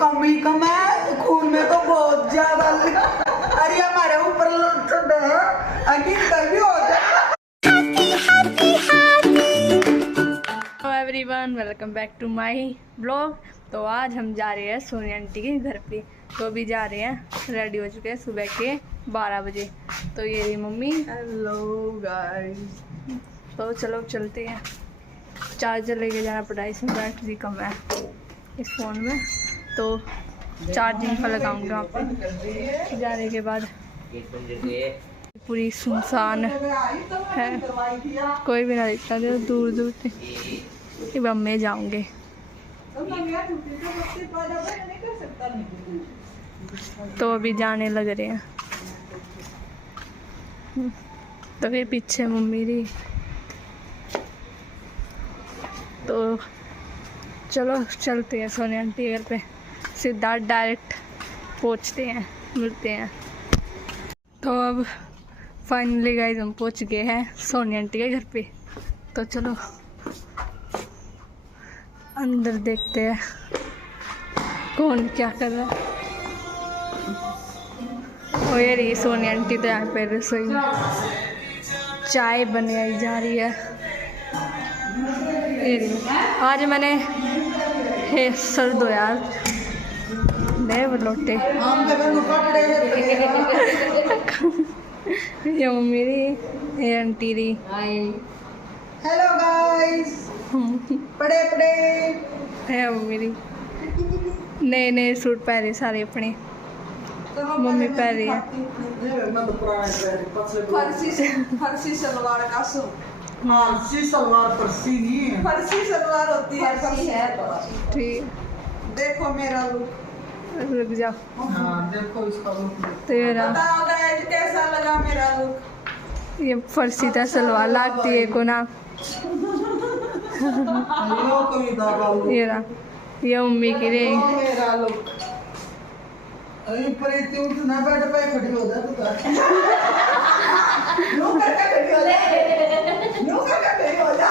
कम ही कम है, खून में तो बहुत ज्यादा। अरे हमारे ऊपर भी होता है। Everyone, welcome back to my blog. तो आज हम जा रहे हैं सोनी आंटी के घर पे। तो अभी जा रहे हैं, रेडी हो चुके हैं सुबह के 12 बजे। तो ये रही मम्मी। Hello guys. तो चलो चलते हैं। चार्जर लेके जाना पड़ा, इसमें बैटरी कम है इस फ़ोन में, तो चार्जिंग पर लगाऊंगा। जाने के बाद पूरी सुनसान है, कोई भी ना दिखता, जो दूर दूर से अब मैं जाऊंगे। तो अभी जाने लग रहे हैं। तो फिर पीछे मम्मी रही। तो चलो चलते हैं सोनी आंटी घर पे, सीधा डायरेक्ट पहुंचते हैं, मिलते हैं। तो अब फाइनली गाइस हम पहुंच गए हैं सोनी आंटी के घर पे। तो चलो अंदर देखते हैं कौन क्या कर रहा है। और ये रही सोनी आंटी, तो यहाँ पे रसोई में चाय बनाई जा रही है। ये रही, आज मैंने हे सर धोया नए लोटे। ये मम्मी रही, ये आंटी रही। Hello guys. पड़े पड़े है मम्मी रही। नए नए सूट पहने सारे अपने, मम्मी पहन रही है। फर्सी सलवार का सूट। फर्सी सलवार, फर्सी नहीं है, फर्सी सलवार होती है। फर्सी है ठीक। देखो मेरा लुक, रुक जाओ। हाँ देखो इसका लुक। तेरा बताओ गाइस कैसा लगा मेरा लुक। ये फर्सी था सलवार लगती है को ना। ये रहा, ये मम्मी की रे। मेरा लुक। अरे प्रीति उठना, बेड पे खड़ी हो जा तू। यूं करके खड़ी हो जा, यूं करके खड़ी हो जा।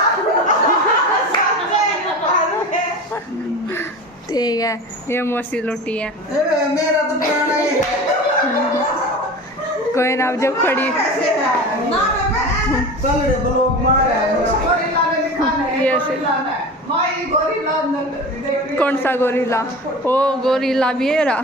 ठीक है, ये मौसी लोटी है। मेरा तो पुराना ही है। कोई ना, जब खड़ी चल ब्लॉग मार ये से कौन सा गोरिल्ला? ओ गोरिल्ला भी है रहा।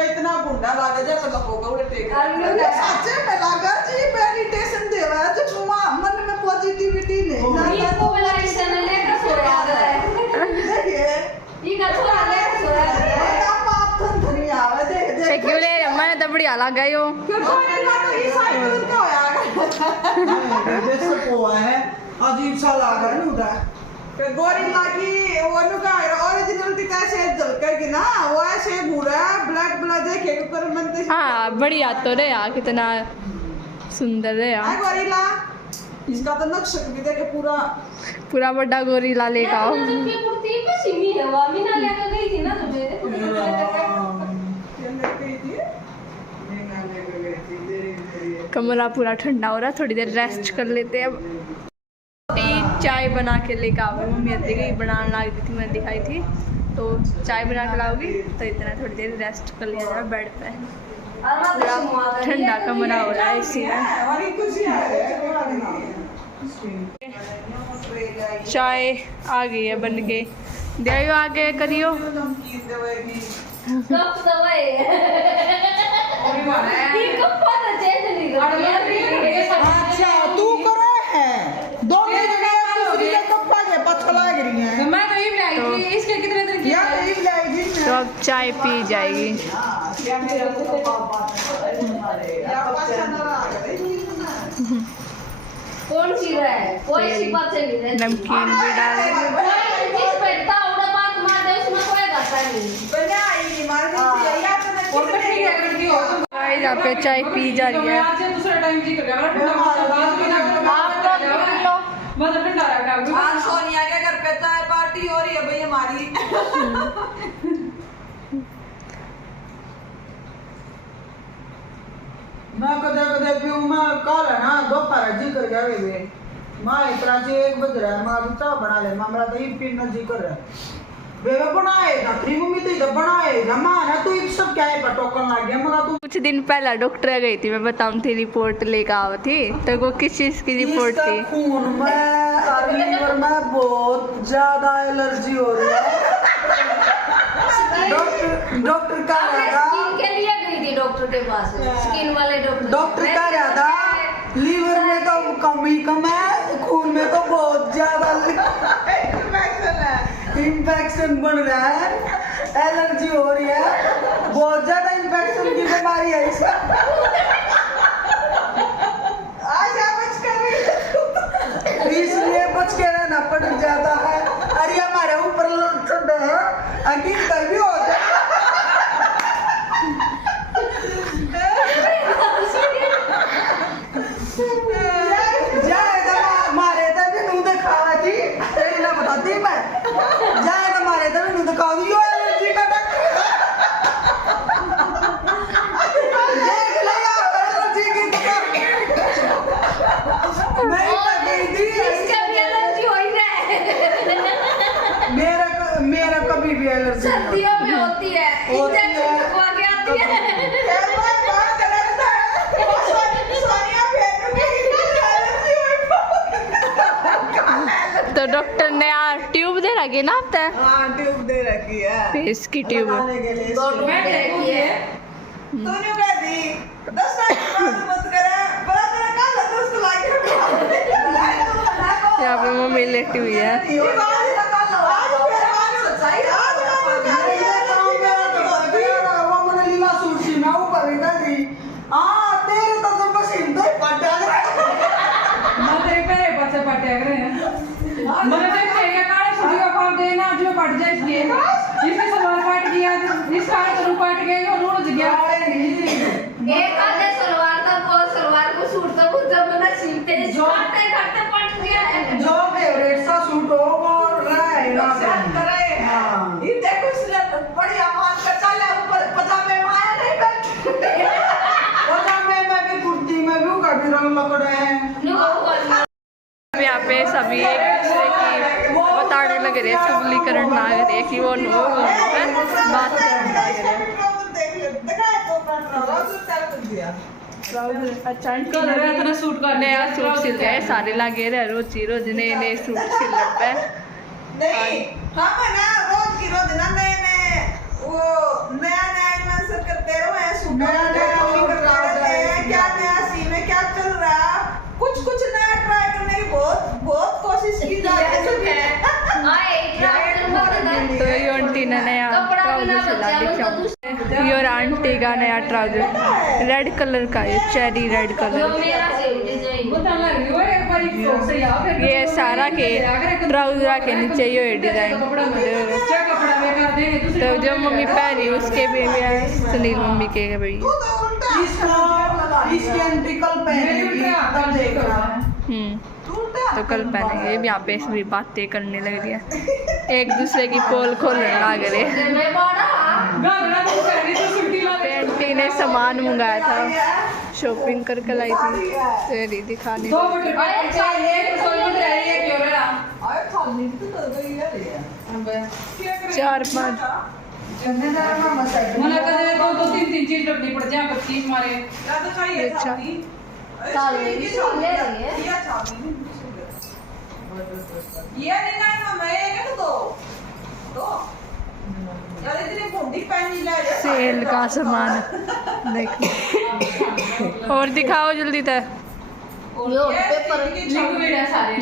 इतना बुंडा लागे जैसे लपोगा उड़े सच्चे में लागा जी। मेडिटेशन देवा जो मन में पॉजिटिविटी नहीं ये को मेडिटेशन लेकर सोया है। देखिए ये का छोरा लेकर सोया है। आप थन थनी आवे देख देख क्यों ले मैंने तो बढ़िया लगा यो। गोरिल्ला तो इस साइड का होया जैसे कोआ है, अजीब सा लगा नहीं उधर। गोरिल्ला की वो नुका ओरिजिनलिटी कैसे झलकेगी ना, वो ऐसे भूरा ब्लैक ब्लैक देखे ऊपर मनते। हाँ बढ़िया तो रे यार, कितना सुंदर है यार गोरिल्ला। इसका तो नक्शा भी देखे पूरा पूरा बड़ा गोरिल्ला लेकर आओ। कमरा पूरा ठंडा हो रहा है, थोड़ी देर रेस्ट कर लेते हैं। अब चाय बना के लेकर आओगी मम्मी, अद्धी गई बनाने लगी थी, मैंने दिखाई थी। तो चाय बना के लाओगी तो इतना थोड़ी देर रेस्ट कर लिया जाए बेड पे। पूरा ठंडा कमरा हो रहा है इसी में। चाय आ गई है बन के, दियो आगे करियो। अच्छा तू करे है दो तो अब चाय पी जाएगी। कौन सी है? कोई सी बात से नहीं है। नमकीन भी डाल जिस बैठता उड़ा बात मार दे उसमें कोई घाटा नहीं। बना ही मार दी या तो और कहीं अगर की हो तो गाइस यहाँ पे चाय पी जा रही है। आज दूसरा टाइम जी कर रहा है ठंडा बाद में ना आप तो पी लो मतलब ठंडा रखा। आज सोनिया के घर पे चाय पार्टी हो रही है भाई हमारी। मैं कदे कदे पीऊं मैं कल है ना दोपहर जी कर गया वे मां इतना जी 1 बज रहा है मां तो चाय बना ले मां मेरा तो ये पीना जी कर रहा है वे बनाएगा तेरी मम्मी तो इधर बनाएगा मां ना तू ये सब क्या है टोकन लग गया मगर तू कुछ दिन पहला डॉक्टर गई थी, मैं बताऊं थी रिपोर्ट लेकर आई थी, तो वो किस चीज की रिपोर्ट इसका थी? खून में और लीवर में बहुत ज्यादा एलर्जी हो रही है। डॉक्टर कह रहा था स्किन के लिए गई थी डॉक्टर के पास, स्किन वाले डॉक्टर कह रहा था लीवर में तो कम ही कम है, खून में तो बहुत ज्यादा इन्फेक्शन बन रहा है, एलर्जी हो रही है, बहुत ज्यादा इन्फेक्शन की बीमारी है इसका। इसलिए बच के रहना पड़ जाता है। अरे हमारे ऊपर ठंडा है अकील कर भी हो जाए। मारे तभी नू दिखावा थी तेरी ना बताती मैं जाए तो मारे तभी नू दिखा दी एलर्जी का देख लेगा एलर्जी की मैं गई थी इसका भी एलर्जी हो ही रहा है। मेरा कभी भी एलर्जी सर्दियों में होती है, इंजेक्शन लगवा के आती है। तो डॉक्टर ने ट्यूब दे रखी ना अब तक? हाँ ट्यूब दे रखी है, फेस की ट्यूब। गवर्नमेंट रखी है। तूने कह दी 10 साल मत करे बड़ा तेरा काला दोस्त लाके यहाँ पे मम्मी लेटी हुई है। एक आधे सलवार का वो सलवार को सूट का वो जब ना सीलते करते करते पट गया है। जो फेवरेट सा सूट हो वो रहे ना हां ये देखो इसने बढ़िया मान का चला ऊपर पजामे में आया नहीं बैठ पजामे में भी कुर्ती में भी का भी रंग लकड़े हैं। यहाँ पे सभी एक दूसरे की बताने लग रहे, चुगलीकरण ना करे कि वो नो बात करने लग रहे। अच्छा नया सूट सिल रहे हैं सारे लगे रहे, रोज रोज नए नए सूट सिल रहे हैं। नहीं हम है ना रोज की रोज ना नए नए वो नया नया इन्वेंशन करते रहो सूट करते हैं क्या नया सीन है क्या चल रहा है कुछ नया ट्राई करने की बहुत कोशिश की जाती है। तो ये आंटी ने नया ट्राउजर सिला दिखाऊं, ये और आंटी का नया ट्राउजर रेड कलर का, ये चेरी रेड कलर। ये सारा के ट्राउजर के नीचे ये डिजाइन, तो जो मम्मी पहनी उसके भी है, सुनील मम्मी के भाई तो कल पहनेंगे। भी यहाँ पे सभी बातें करने लग रही है, एक दूसरे की पोल खोलने लग रहे। आंटी ने सामान मंगाया था, शॉपिंग करके लाई थी, तेरी दिखाने 4-5 तीन चीज रखनी पड़ती है, चीज मारे ये नहीं ना मैं ये तो यार इतनी बूंदी पहनी ले सेल का सामान देखो और दिखाओ जल्दी तक। पेपर लिक्विड है सारे,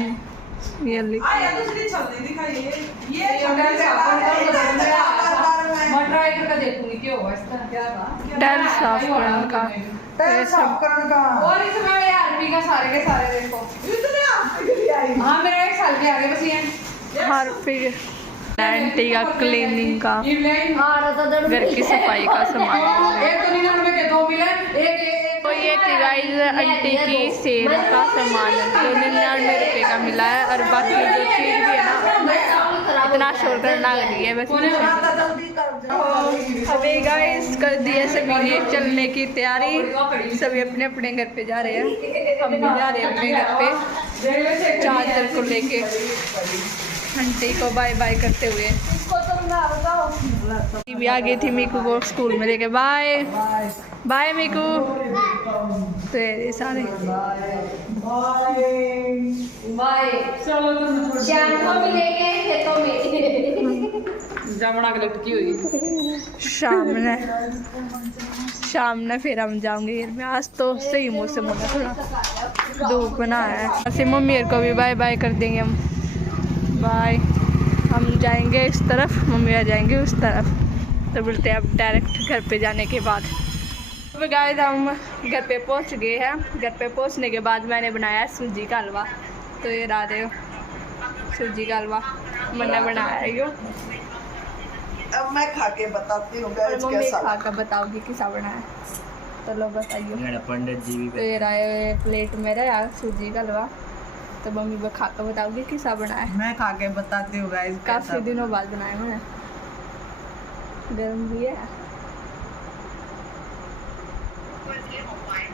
ये लिख आया दूसरी छलनी दिखाइए ये मैं ट्राई करके देखूंगी क्या होगा इसका, क्या था टैल साफ करने का, और इसमें आरपी का सारे के सारे देखो हाँ मेरा 1 साल के आगे बस ये हार्पिक आंटी का क्लीनिंग का, घर की सफाई का सामान। एक तो 99 के 2 मिले एक तो ये गाइस आंटी की सेल का सामान तो 99 रुपये का मिला है, और बाकी जो चीज़ भी है ना इतना शोर करना लगी है बस। अभी गाइस कर दिए सभी ने चलने की तैयारी, सभी अपने अपने घर पे जा रहे हैं। हम भी जा रहे हैं अपने घर पे चार्जर को लेके, आंटी को बाय बाय करते हुए। भी आ गई थी मीकू को स्कूल में लेके। बाय बाय मीकू। तो ये सारे बाय। शाम को मिलेंगे खेतों में। जामना की लटकी हुई शाम ने फिर हम जाएंगे घर में। आज तो सही मौसम होगा, थोड़ा धूप बना है। ऐसे मम्मी को भी बाय बाय कर देंगे हम। बाय। हम जाएंगे इस तरफ, मम्मी आ जाएंगे उस तरफ। तो बोलते हैं अब डायरेक्ट घर पे जाने के बाद। तो गाइस हम घर पे पहुंच गए हैं। घर पे पहुंचने के बाद मैंने बनाया सूजी का हलवा। तो ये ला रहे हो सूजी का हलवा मैंने बनाया है यो। अब मैं खा के बताती हूँ और मम्मी खा कर बताओगी किसा बनाया। तो लो बताइए। पंडित जी तो ये रहा प्लेट मेरा यार सूजी का हलवा। तो मम्मी खा कर बताओगी किसा बनाया है। मैं खा के बताती हूँ गाइस। काफ़ी दिनों बाद बनाया मैंने। गर्म भी है,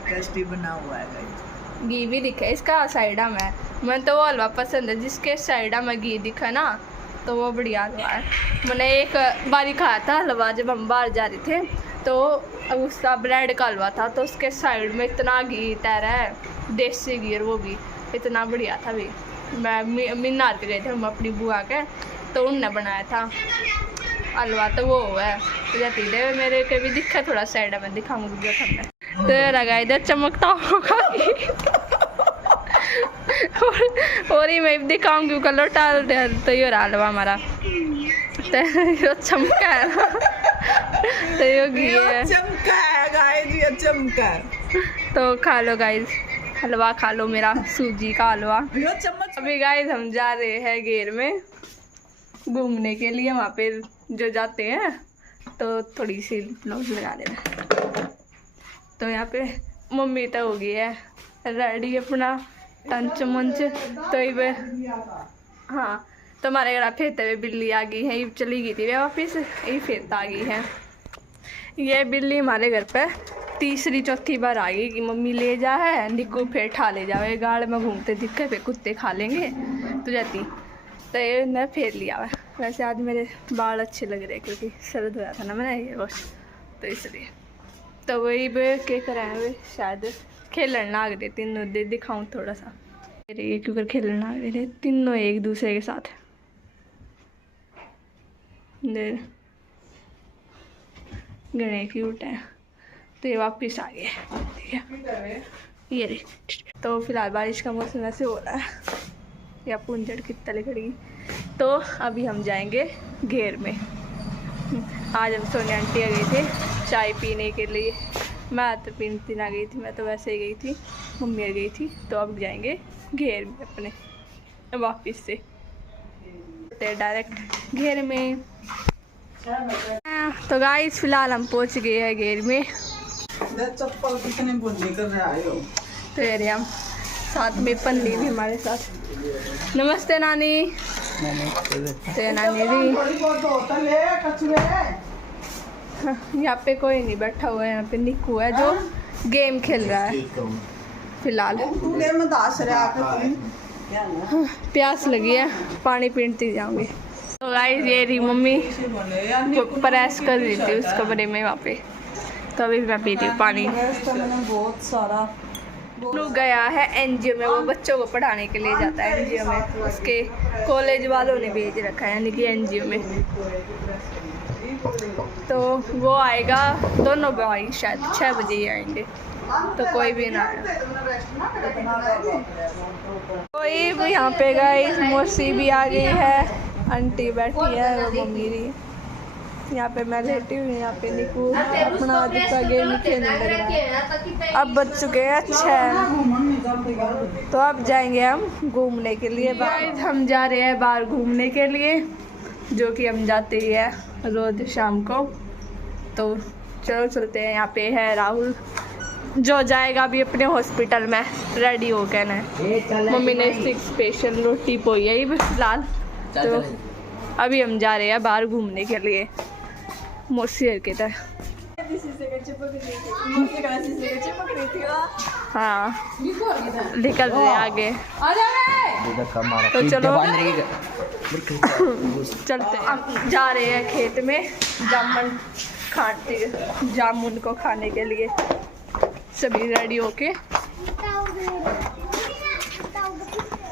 टेस्टी बना हुआ है गाइस। घी भी दिखा इसका साइडा में। मैं तो वो हलवा पसंद है जिसके साइडा में घी दिखा ना, तो वो बढ़िया हलवा है। मैंने एक बारी खाया था हलवा जब हम बाहर जा रहे थे, तो उसका ब्रेड का हलवा था, तो उसके साइड में इतना घी तैरा है, देसी घी, और वो भी इतना बढ़िया था। भी मैं मीनार के गए थे हम अपनी बुआ के, तो उनने बनाया था हलवा। तो वो है तो जाती है मेरे के भी दिखा थोड़ा साइड में दिखाऊंगी हमने। तो लगा इधर चमकता होगा और ही मैं दिखाऊंगी कलर टाल। तो ये हलवा हमारा तो ये चमका है ना, तो ये घी है, चमका है गाइस, ये चमका है। तो खा लो गाइस, हलवा खा लो मेरा सूजी का हलवा। अभी गाइस हम जा रहे हैं घेर में घूमने के लिए। वहाँ पे जो जाते हैं तो थोड़ी सी ब्लाउज लगा देना। तो यहाँ पे मम्मी तो हो गई है रेडी अपना टंच मंच। तो ये हाँ, तो हमारे घर फेरते हुए बिल्ली आ गई है। ये चली गई थी वापस, ये फेरता आ गई है। ये बिल्ली हमारे घर पे तीसरी चौथी बार आ गई कि मम्मी ले जा है निक्कू फिर ठा ले जाओ। ये गाड़ में घूमते दिक्कत पे कुत्ते खा लेंगे तो जाती। तो ये मैं फेर लिया हुआ। वैसे आज मेरे बाल अच्छे लग रहे क्योंकि सर्द हुआ था ना मैंने ये बस, तो इसलिए। तो वही वे क्या कराए वे शायद खेलना आ गए तीनों। दे दिखाऊँ थोड़ा सा ये क्योंकि खेलना आ गए तीनों एक दूसरे के साथ। देर गणे क्यूट है। तो ये वापिस आ गए, ठीक है ये रे। तो फिलहाल बारिश का मौसम ऐसे हो रहा है या पूंजड़ कितना लकड़ी। तो अभी हम जाएंगे घेर में। आज हम सोनिया आंटी आ गई थे चाय पीने के लिए। मैं तो पीने ना गई थी, मैं तो वैसे ही गई थी, मम्मी आ गई थी। तो अब जाएंगे घेर में अपने वापिस से डायरेक्ट घेर में। तो गाइस फिलहाल हम पहुंच गए हैं घेर में। चप्पल कितने बुंदी कर रहे हो। तो यार हम साथ में पन्नी भी हमारे साथ। नमस्ते नानी। नमस्ते नानी जी। यहाँ पे कोई नहीं बैठा हुआ है, यहाँ पे निक्कू है जो गेम खेल रहा है फिलहाल। प्यास लगी है, पानी पीती जाऊंगी। तो गाइस ये रही मम्मी प्रेस कर रही थी उस कमरे में वहाँ पे। तो अभी मैं पीती हूँ पानी। बहुत सारा लोग गया है एनजीओ में, वो बच्चों को पढ़ाने के लिए जाता है एनजीओ में। उसके कॉलेज वालों ने भेज रखा है यानी कि एनजीओ में। तो वो आएगा, दोनों भाई शायद 6 बजे ही आएंगे। तो कोई भी ना आए। कोई भी यहाँ पे गाइस मौसी भी आ गई है, आंटी बैठी है, वो मम्मी रही। यहाँ पे मैं लेटी हुई, यहाँ पे निकू अपना का गेम खेलने लग रहा है। अब बज चुके हैं 6। तो अब जाएंगे हम घूमने के लिए बाहर। हम जा रहे हैं बाहर घूमने के लिए, जो कि हम जाते ही है रोज शाम को। तो चलो चलते हैं। यहाँ पे है राहुल जो जाएगा अभी अपने हॉस्पिटल में रेडी हो गए ना। मम्मी ने स्पेशल रोटी पोई है फिलहाल। तो अभी हम जा रहे हैं बाहर घूमने के लिए। मोसी के था। हाँ निकल रहे आगे। तो चलो चलते हैं, जा रहे हैं खेत में जामुन को खाने के लिए सभी रेडी होके।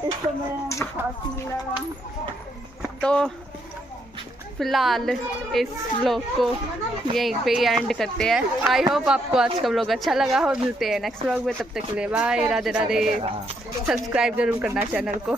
इस समय घास मिल रहा है। तो फिलहाल इस व्लॉग को यहीं पे एंड करते हैं। आई होप आपको आज का व्लॉग अच्छा लगा हो। मिलते हैं नेक्स्ट व्लॉग में, तब तक के लिए बाय, राधे राधे। सब्सक्राइब जरूर करना चैनल को।